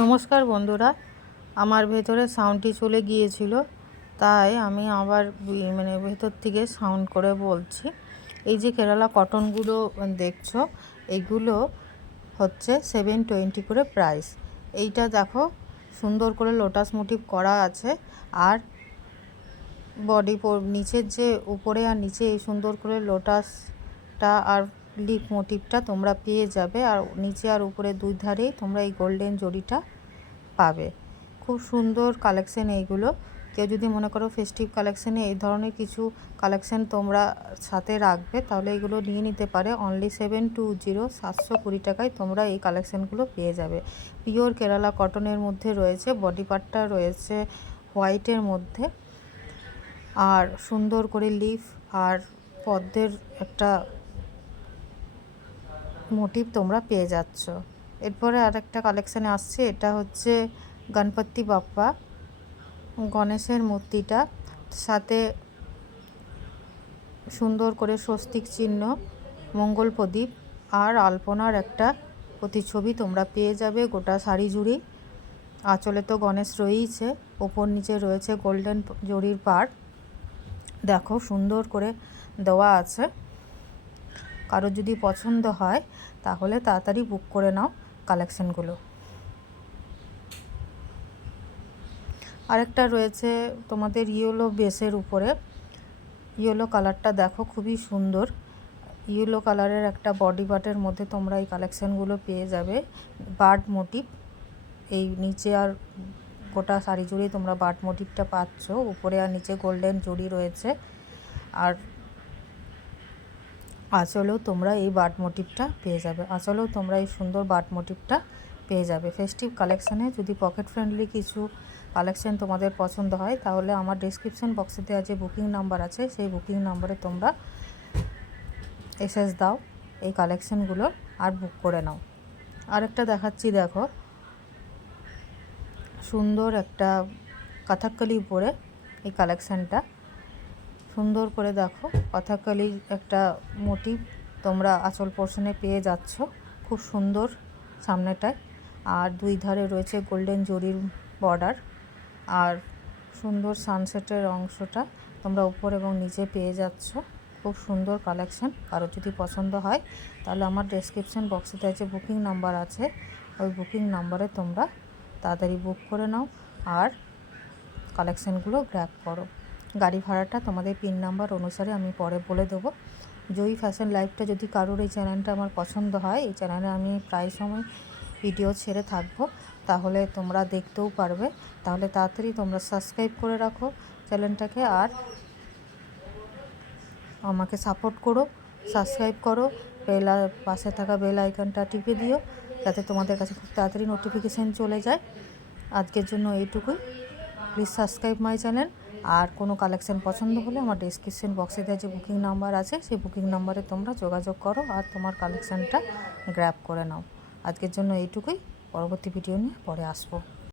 নমস্কার বন্ধুরা, আমার ভেতরে সাউন্ডটি চলে গিয়েছিল, তাই আমি আবার ভেতর থেকে সাউন্ড করে বলছি। এই যে কেরালা কটনগুলো দেখছো, এইগুলো হচ্ছে 720 করে প্রাইস। এইটা দেখো সুন্দর করে লোটাস মোটিভ করা আছে, আর বডি নিচের যে উপরে আর নিচে এই সুন্দর করে লোটাসটা আর লিফ মোটিভটা তোমরা পেয়ে যাবে, আর নিচে আর উপরে দুই ধারেই তোমরা এই গোল্ডেন জরিটা পাবে। খুব সুন্দর কালেকশন এইগুলো। কেউ যদি মনে করো ফেস্টিভ কালেকশানে এই ধরনের কিছু কালেকশান তোমরা সাথে রাখবে, তাহলে এগুলো নিয়ে নিতে পারে। অনলি 720 720 টাকায় তোমরা এই কালেকশানগুলো পেয়ে যাবে। পিওর কেরালা কটনের মধ্যে রয়েছে, বডি পার্টটা রয়েছে হোয়াইটের মধ্যে, আর সুন্দর করে লিফ আর পদ্মের একটা মোটিভ তোমরা পেয়ে যাচ্ছ। এরপরে আর একটা কালেকশানে আসছে, এটা হচ্ছে গণপতি বাপ্পা, গণেশের মূর্তিটা সাথে সুন্দর করে স্বস্তিক চিহ্ন, মঙ্গল প্রদীপ আর আলপনার একটা প্রতিছবি তোমরা পেয়ে যাবে গোটা শাড়ি জুড়ি। আঁচলে তো গণেশ রয়েইছে, ওপর নিচে রয়েছে গোল্ডেন জরির পাড়। দেখো সুন্দর করে দেওয়া আছে। কারো যদি পছন্দ হয় তাহলে তাড়াতাড়ি বুক করে নাও কালেকশানগুলো। আরেকটা রয়েছে তোমাদের ইয়েলো বেসের উপরে, ইয়েলো কালারটা দেখো খুবই সুন্দর। ইয়েলো কালারের একটা বডি পার্টের মধ্যে তোমরা এই কালেকশানগুলো পেয়ে যাবে। বার্ড মোটিভ এই নিচে আর গোটা শাড়ি জুড়ে তোমরা বার্ড মোটিভটা পাচ্ছ, উপরে আর নিচে গোল্ডেন জড়ি রয়েছে, আর আঁচলেও তোমরা এই বার্ড মোটিভটা পেয়ে যাবে। আঁচলেও তোমরা এই সুন্দর বার্ড মোটিভটা পেয়ে যাবে। ফেস্টিভ কালেকশানে যদি পকেট ফ্রেন্ডলি কিছু কালেকশান তোমাদের পছন্দ হয়, তাহলে আমার ডেসক্রিপশন বক্সে দেওয়া যে বুকিং নাম্বার আছে, সেই বুকিং নাম্বারে তোমরা এসএস দাও এই কালেকশানগুলো আর বুক করে নাও। আরেকটা দেখাচ্ছি, দেখো সুন্দর একটা কাথাকলি পরে এই কালেকশানটা সুন্দর করে দেখো কাথাকলি একটা মোটিভ তোমরা আঁচল পোর্শনে পেয়ে যাচ্ছ, খুব সুন্দর সামনেটায়, আর দুই ধারে রয়েছে গোল্ডেন জরির বর্ডার, আর সুন্দর সানসেটের অংশটা তোমরা উপর এবং নিচে পেয়ে যাচ্ছ। খুব সুন্দর কালেকশান। কারো যদি পছন্দ হয় তাহলে আমার ডেসক্রিপশন বক্সেতে যে বুকিং নাম্বার আছে, ওই বুকিং নাম্বারে তোমরা তাড়াতাড়ি বুক করে নাও আর কালেকশানগুলো গ্র্যাব করো। গাড়ি ভাড়াটা তোমাদের পিন নাম্বার অনুসারে আমি পরে বলে দেবো। জয়ী ফ্যাশন লাইফটা যদি কারোর এই চ্যানেলটা আমার পছন্দ হয়, এই চ্যানেলে আমি প্রায় সময় ভিডিও ছেড়ে থাকবো, তাহলে তোমরা দেখতেও পারবে। তাহলে তাড়াতাড়ি তোমরা সাবস্ক্রাইব করে রাখো চ্যানেলটাকে, আর আমাকে সাপোর্ট করো, সাবস্ক্রাইব করো, পাশে থাকা বেল আইকনটা টিপে দিও, যাতে তোমাদের কাছে খুব তাড়াতাড়ি নোটিফিকেশান চলে যায়। আজকের জন্য এইটুকুই। Please subscribe my channel. আর কোনো কালেকশান পছন্দ হলে আমার ডেসক্রিপশন বক্সে দেওয়া যে বুকিং নাম্বার আছে, সেই বুকিং নাম্বারে তোমরা যোগাযোগ করো আর তোমার কালেকশানটা গ্র্যাব করে নাও। আজকের জন্য এইটুকুই। পরবর্তী ভিডিও নিয়ে পরে আসবো।